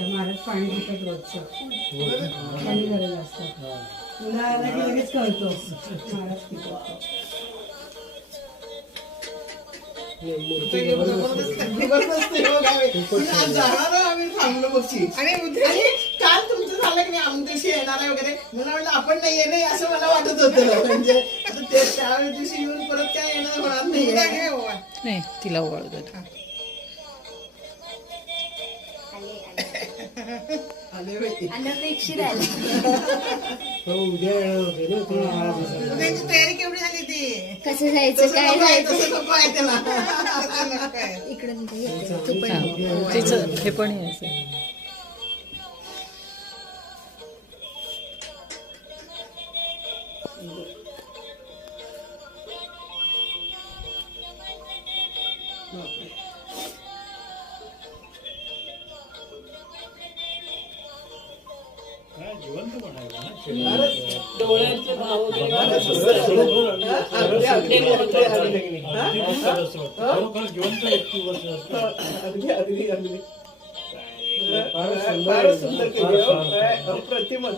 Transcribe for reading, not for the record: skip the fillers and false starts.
महाराज पाणी पितात रोजचं पाणी गरज असतात तुला आला की लगेच कळतो महाराज पितात आम्ही थांबलो बघची आणि काल तुमचं झालं की नाही आमच्याशी येणार आहे वगैरे म्हणून म्हटलं आपण नाही नाही असं मला वाटत होतं म्हणजे त्यावेळेस दिवशी येऊन परत काय येणार होणार नाही तिला ओळखत उद्याची तयारी केवढी झाली ती कसं जायचं काय जायचं नको आहे त्याला इकडून तिचं हे पण आहे असं. डोळ्यांचे भाव वगैरे जिवंत व्यक्ती फार सुंदर केली, अप्रतिमच.